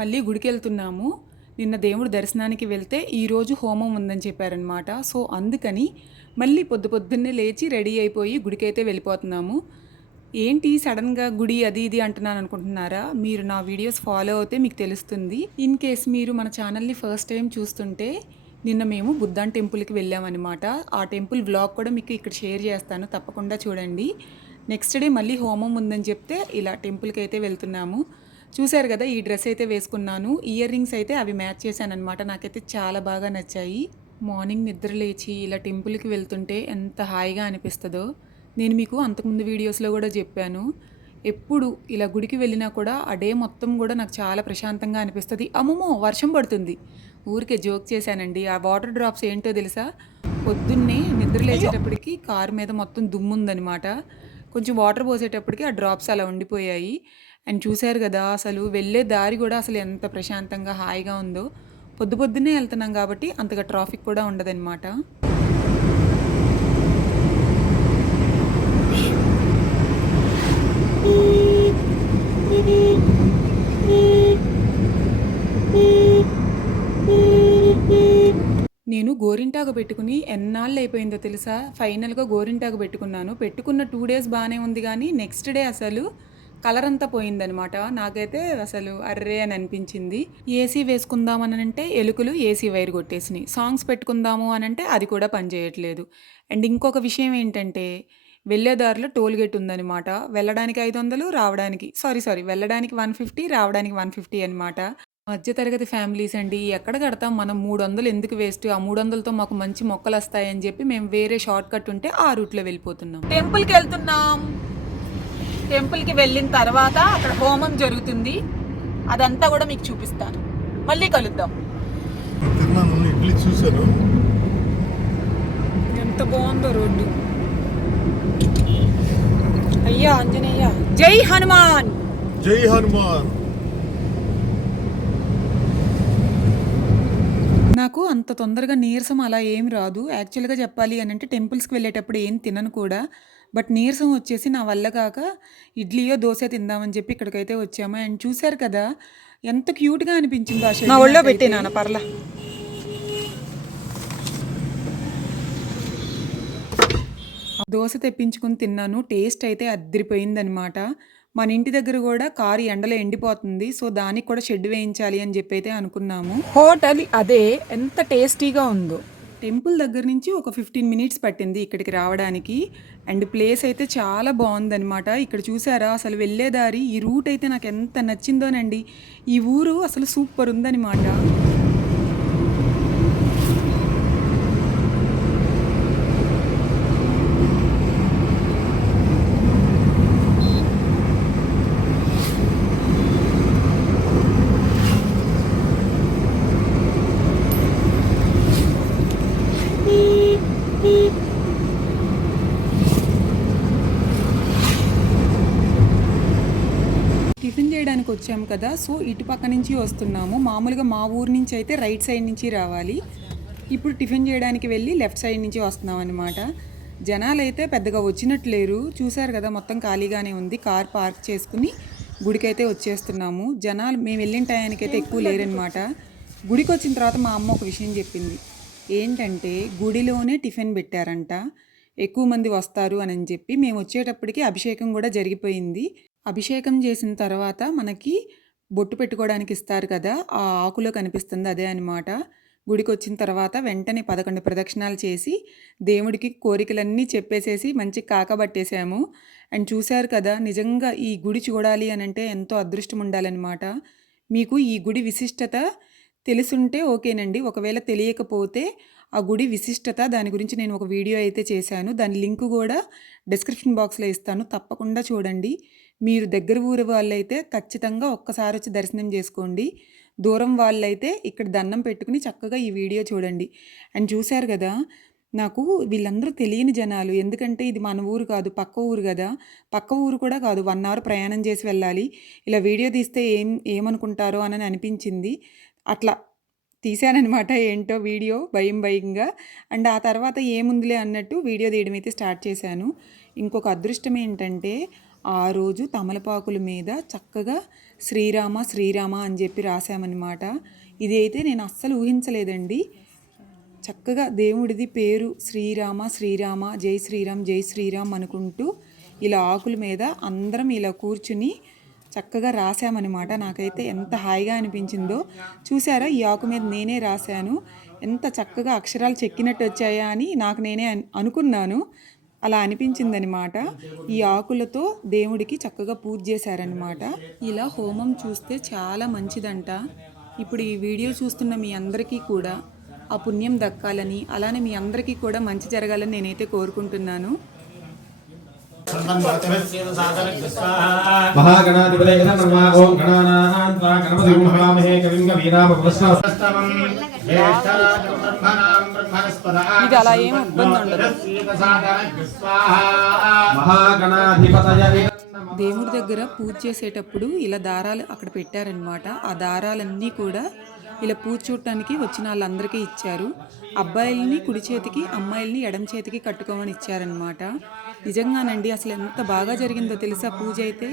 మళ్ళీ గుడికెళ్తున్నాము. నిన్న దేవుడి దర్శనానికి వెళ్తే ఈరోజు హోమం ఉందని చెప్పారనమాట. సో, అందుకని మళ్ళీ పొద్దున్నే లేచి రెడీ అయిపోయి గుడికైతే వెళ్ళిపోతున్నాము. ఏంటి సడన్‌గా గుడి అది ఇది అంటున్నాను అనుకుంటున్నారా? మీరు నా వీడియోస్ ఫాలో అవుతే మీకు తెలుస్తుంది. ఇన్ కేస్ మీరు మన ఛానల్‌ని ఫస్ట్ టైం చూస్తుంటే నిన్న మేము బుద్ధాన్ టెంపుల్‌కి వెళ్ళామనమాట. ఆ టెంపుల్ వ్లాగ్ కూడా మీకు ఇక్కడ షేర్ చేస్తాను. తప్పకుండా చూడండి. నెక్స్ట్ డే మళ్ళీ హోమం ఉందని చెప్తే ఇలా టెంపుల్‌కి అయితే వెళ్తున్నాము. చూశారు కదా, ఈ డ్రెస్ అయితే వేసుకున్నాను. ఇయర్ రింగ్స్ అయితే అవి మ్యాచ్ చేశాననమాట. నాకైతే చాలా బాగా నచ్చాయి. మార్నింగ్ నిద్ర లేచి ఇలా టెంపుల్కి వెళ్తుంటే ఎంత హాయిగా అనిపిస్తుందో నేను మీకు అంతకుముందు వీడియోస్లో కూడా చెప్పాను. ఎప్పుడు ఇలా గుడికి వెళ్ళినా కూడా ఆ డే మొత్తం కూడా నాకు చాలా ప్రశాంతంగా అనిపిస్తుంది. అమ్మమ్మో వర్షం పడుతుంది, ఊరికే జోక్ చేశానండి. ఆ వాటర్ డ్రాప్స్ ఏంటో తెలుసా, పొద్దున్నే నిద్ర లేచేటప్పటికి కారు మీద మొత్తం దుమ్ముందనమాట. కొంచెం వాటర్ పోసేటప్పటికి ఆ డ్రాప్స్ అలా ఉండిపోయాయి. అండ్ చూశారు కదా, అసలు వెళ్ళే దారి కూడా అసలు ఎంత ప్రశాంతంగా హాయిగా ఉందో. పొద్దున్నే వెళ్తున్నాం కాబట్టి అంతగా ట్రాఫిక్ కూడా ఉండదన్నమాట. నేను గోరింటాకు పెట్టుకుని ఎన్నాళ్ళు అయిపోయిందో తెలుసా. ఫైనల్గా గోరింటాకు పెట్టుకున్నాను. పెట్టుకున్న 2 డేస్ బాగానే ఉంది, కానీ నెక్స్ట్ డే అసలు కలర్ అంతా పోయిందనమాట. నాకైతే అసలు అర్రే అని అనిపించింది. ఏసీ వేసుకుందామని అంటే ఎలుకలు ఏసీ వైర్ కొట్టేసినాయి. సాంగ్స్ పెట్టుకుందాము అని అంటే అది కూడా పనిచేయట్లేదు. అండ్ ఇంకొక విషయం ఏంటంటే, వెళ్ళే దారిలో టోల్ గేట్ ఉందనమాట. వెళ్ళడానికి 500, రావడానికి వెళ్ళడానికి 150, రావడానికి 150 అనమాట. మధ్యతరగతి ఫ్యామిలీస్ అండి, ఎక్కడ కడతాం మనం. 300 ఎందుకు వేస్ట్, ఆ 300తో మాకు మంచి మొక్కలు వస్తాయని చెప్పి మేము వేరే షార్ట్ కట్ ఉంటే ఆ రూట్లో వెళ్ళిపోతున్నాం. టెంపుల్కి వెళ్తున్నాం. టెంపుల్కి వెళ్ళిన తర్వాత అక్కడ హోమం జరుగుతుంది. అదంతా కూడా మీకు చూపిస్తాను. మళ్ళీ కలుద్దాం. ఇడ్లీ చూసాను, ఎంత బాగుందో రోడ్డు. అయ్యా ఆంజనేయ, జై హనుమాన్. జై హనుమాన్. నాకు అంత తొందరగా నీరసం అలా ఏం రాదు. యాక్చువల్గా చెప్పాలి అని అంటే టెంపుల్స్కి వెళ్ళేటప్పుడు ఏం తినను కూడా. బట్ నీరసం వచ్చేసి నా వల్ల కాక ఇడ్లీయో దోశ తిందామని చెప్పి ఇక్కడికైతే వచ్చాము. అండ్ చూశారు కదా ఎంత క్యూట్గా అనిపించిందో ఆ షెడ్. నా ఒళ్ళో పెట్టినాను పర్లా. దోశ తెప్పించుకుని తిన్నాను. టేస్ట్ అయితే అద్దరిపోయిందనమాట. మన ఇంటి దగ్గర కూడా కారు ఎండలో ఎండిపోతుంది. సో దానికి కూడా షెడ్ వేయించాలి అని చెప్పి అయితే అనుకున్నాము. హోటల్ అదే ఎంత టేస్టీగా ఉందో. టెంపుల్ దగ్గర నుంచి ఒక 15 మినిట్స్ పట్టింది ఇక్కడికి రావడానికి. అండ్ ప్లేస్ అయితే చాలా బాగుందనమాట. ఇక్కడ చూసారా, అసలు వెళ్ళేదారి ఈ రూట్ అయితే నాకు ఎంత నచ్చిందోనండి. ఈ ఊరు అసలు సూపర్ ఉందనమాట. టిఫిన్ చేయడానికి వచ్చాము కదా, సో ఇటు పక్క నుంచి వస్తున్నాము. మామూలుగా మా ఊరు నుంచి అయితే రైట్ సైడ్ నుంచి రావాలి. ఇప్పుడు టిఫిన్ చేయడానికి వెళ్ళి లెఫ్ట్ సైడ్ నుంచి వస్తున్నాం అనమాట. జనాలు అయితే పెద్దగా వచ్చినట్లేరు. చూశారు కదా, మొత్తం ఖాళీగానే ఉంది. కార్ పార్క్ చేసుకుని గుడికైతే వచ్చేస్తున్నాము. జనాలు మేము వెళ్ళిన టయానికైతే ఎక్కువ లేరనమాట. గుడికి వచ్చిన తర్వాత మా అమ్మ ఒక విషయం చెప్పింది. ఏంటంటే గుడిలోనే టిఫిన్ పెట్టారంట, ఎక్కువ మంది వస్తారు అని చెప్పి. మేము వచ్చేటప్పటికి అభిషేకం కూడా జరిగిపోయింది. అభిషేకం చేసిన తర్వాత మనకి బొట్టు పెట్టుకోవడానికి ఇస్తారు కదా, ఆ ఆకులో కనిపిస్తుంది అదే అనమాట. గుడికి వచ్చిన తర్వాత వెంటనే 11 ప్రదక్షిణాలు చేసి దేవుడికి కోరికలన్నీ చెప్పేసేసి మంచి కాకబట్టేసాము. అండ్ చూశారు కదా, నిజంగా ఈ గుడి చూడాలి అని అంటే ఎంతో అదృష్టం ఉండాలన్నమాట. మీకు ఈ గుడి విశిష్టత తెలుసుంటే ఓకేనండి. ఒకవేళ తెలియకపోతే ఆ గుడి విశిష్టత దాని గురించి నేను ఒక వీడియో అయితే చేశాను. దాని లింక్ కూడా డిస్క్రిప్షన్ బాక్స్లో ఇస్తాను, తప్పకుండా చూడండి. మీరు దగ్గర ఊరి వాళ్ళైతే ఖచ్చితంగా ఒక్కసారి వచ్చి దర్శనం చేసుకోండి. దూరం వాళ్ళైతే ఇక్కడ దండం పెట్టుకుని చక్కగా ఈ వీడియో చూడండి. అండ్ చూశారు కదా, నాకు వీళ్ళందరూ తెలియని జనాలు. ఎందుకంటే ఇది మన ఊరు కాదు, పక్క ఊరు కదా. పక్క ఊరు కూడా కాదు, 1 అవర్ ప్రయాణం చేసి వెళ్ళాలి. ఇలా వీడియో తీస్తే ఏమనుకుంటారో అని అనిపించింది. అట్లా తీశాననమాట. ఏంటో వీడియో భయంగా. అండ్ ఆ తర్వాత ఏముందిలే అన్నట్టు వీడియో తీయడం అయితే స్టార్ట్ చేశాను. ఇంకొక అదృష్టం ఏంటంటే ఆ రోజు తమలపాకుల మీద చక్కగా శ్రీరామ శ్రీరామ అని చెప్పి రాసామన్నమాట. ఇది అయితే నేను అస్సలు ఊహించలేదండి. చక్కగా దేవుడిది పేరు శ్రీరామ శ్రీరామ జై శ్రీరామ్ జై శ్రీరామ్ అనుకుంటూ ఇలా ఆకుల మీద అందరం ఇలా కూర్చుని చక్కగా రాసామన్నమాట. నాకైతే ఎంత హాయిగా అనిపించిందో చూసారా. ఈ ఆకు మీద నేనే రాశాను. ఎంత చక్కగా అక్షరాలు చెక్కినట్టు వచ్చాయా అని నాకు నేనే అనుకున్నాను. అలా అనిపించిందనమాట. ఈ ఆకులతో దేవుడికి చక్కగా పూజ చేశారనమాట. ఇలా హోమం చూస్తే చాలా మంచిదంట. ఇప్పుడు ఈ వీడియో చూస్తున్న మీ అందరికీ కూడా ఆ పుణ్యం దక్కాలని, అలానే మీ అందరికీ కూడా మంచి జరగాలని నేనైతే కోరుకుంటున్నాను. మహాగణాధిపతయ నమః. ఓం గణానాం త్వా గణపతిం హవామహే కవిం కవీనాముపమశ్రవస్తమం జ్యేష్ఠరాజం బ్రహ్మణాం బ్రహ్మణస్పదా ఇది అలా ఏం ఇబ్బంది ఉండదు. మహాగణాధిపతయ దేవుడి దగ్గర పూజ చేసేటప్పుడు ఇలా దారాలు అక్కడ పెట్టారనమాట. ఆ దారాలన్నీ కూడా ఇలా పూజ చూడటానికి వచ్చిన వాళ్ళందరికీ ఇచ్చారు. అబ్బాయిల్ని కుడి చేతికి, అమ్మాయిల్ని ఎడమ చేతికి కట్టుకోమని ఇచ్చారనమాట. నిజంగానండి అసలు ఎంత బాగా జరిగిందో తెలుసా పూజ అయితే.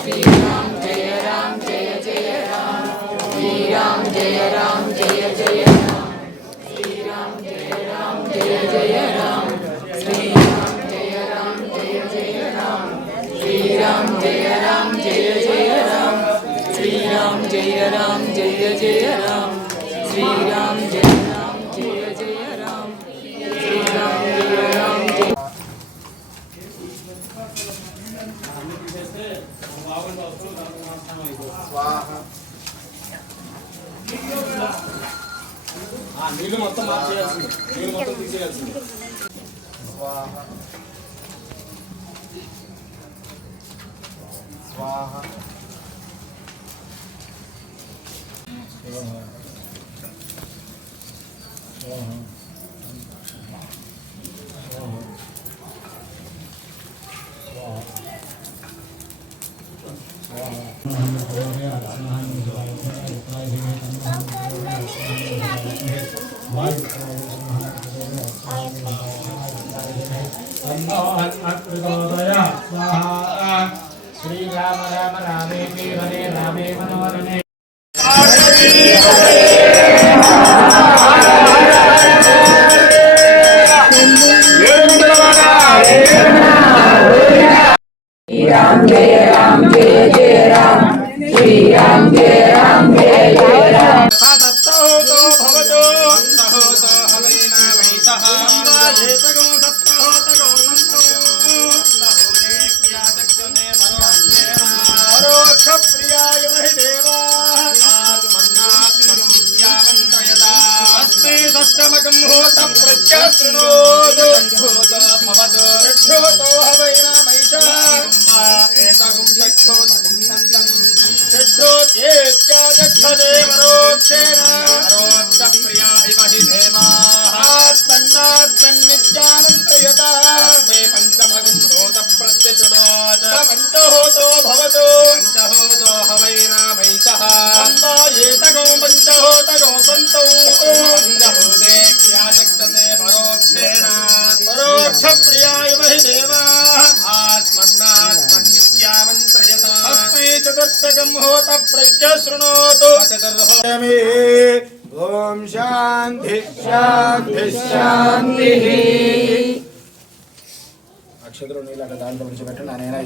శ్రీరామ్ జయ రామ్ జయ జయ రామ్ శ్రీరామ్ జయ రామ్ జయ జయ రామ్ శ్రీరామ్ జయ రామ్ జయ జయ రామ్ శ్రీరామ్ జయ రామ్ జయ జయ రామ్ శ్రీరామ్ జయ రామ్ జయ జయ రామ్ శ్రీరామ్ జయ రామ్ జయ జయ రామ్ శ్రీరామ్ జయ రామ్ జయ జయ రామ్ శ్రీరామ్ జయ రామ్ జయ నీళ్ళు మొత్తం మార్చేయాల్సింది, నీళ్ళు మొత్తం తీసేయాల్సింది. స్వాహ స్వాహ శ్రీరామ రామ రామే హరే రామే మనోరమే राम जय राम जय जय राम श्री राम जय राम जय जय राम सत्तहोतो भवतो सत्तहोतो हवैना वैतः सत्तहोतो सत्तहोतो नन्तो सत्तहोते क्रियादक्षते परोक्ष प्रियाय महि देवाः आत्मन्नात्मन्यावन्तयता अस्मै सष्टमकं होत प्रत्यशृणोतु सत्तहोतो भवतो सत्तहोतो हवैना वैतः एतगुं सत्तहोतं सन्तं सत्तहोतेत्यादक्षते परोक्षेण परोक्षप्रिया इव हि देवाः आत्मन्नात्मन्नित्यानन्तयतः अस्मै पञ्चमगुं होत प्रत्यशृणोत् पञ्चहोतो भवतु पञ्चहोतो हवैना वैतः एतगो पञ्चहोतगो सन्तौ पञ्चहोते क्रियादक्षते परोक्षेण परोक्षप्रिया इव हि देवाः आत्मन्नात्मन्नित्यामन्त्रयत अस्मै चतुर्थकं होत प्रत्यशृणोतु चतुर्होतमे ओम शांति शांति शांति అక్షతలు నీళ్ళ దాంట్లో విడిచిపెట్టండి నాయన.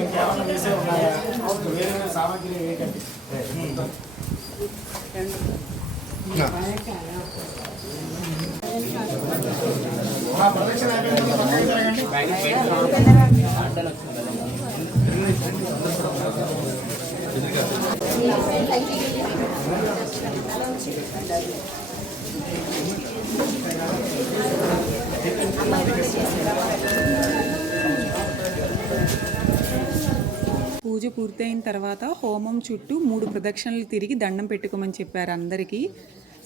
ఇంకేమన్నా వేసే ఉన్నాయా? వేరే సామాగ్రి వేయకండి. ప్రదక్షిణ పూజ పూర్తయిన తర్వాత హోమం చుట్టూ 3 ప్రదక్షిణలు తిరిగి దండం పెట్టుకోమని చెప్పారు అందరికీ.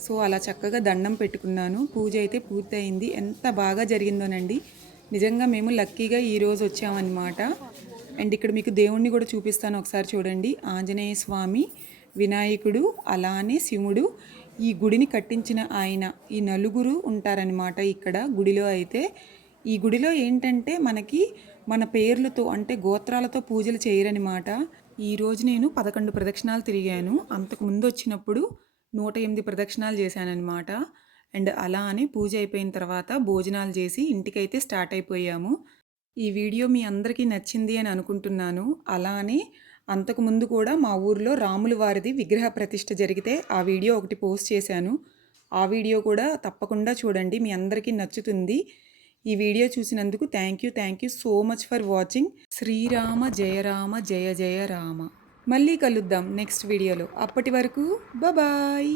సో అలా చక్కగా దండం పెట్టుకున్నాను. పూజ అయితే పూర్తయింది. ఎంత బాగా జరిగిందోనండి. నిజంగా మేము లక్కీగా ఈరోజు వచ్చామన్నమాట. అండ్ ఇక్కడ మీకు దేవుణ్ణి కూడా చూపిస్తాను, ఒకసారి చూడండి. ఆంజనేయ స్వామి, వినాయకుడు, అలానే శివుడు, ఈ గుడిని కట్టించిన ఆయన, ఈ నలుగురు ఉంటారనమాట ఇక్కడ గుడిలో అయితే. ఈ గుడిలో ఏంటంటే మనకి మన పేర్లతో అంటే గోత్రాలతో పూజలు చేయరనమాట. ఈరోజు నేను 11 ప్రదక్షిణాలు తిరిగాను. అంతకు ముందు వచ్చినప్పుడు 108 ప్రదక్షిణాలు చేశానన్నమాట. అండ్ అలా అని పూజ అయిపోయిన తర్వాత భోజనాలు చేసి ఇంటికైతే స్టార్ట్ అయిపోయాము. ఈ వీడియో మీ అందరికీ నచ్చింది అని అనుకుంటున్నాను. అలానే అంతకుముందు కూడా మా ఊర్లో రాముల వారిది విగ్రహ ప్రతిష్ఠ జరిగితే ఆ వీడియో ఒకటి పోస్ట్ చేశాను. ఆ వీడియో కూడా తప్పకుండా చూడండి, మీ అందరికీ నచ్చుతుంది. ఈ వీడియో చూసినందుకు thank you so much for watching. Srirama జయ రామ జయ జయ రామ. మళ్ళీ కలుద్దాం నెక్స్ట్ వీడియోలో. అప్పటి వరకు బాయ్.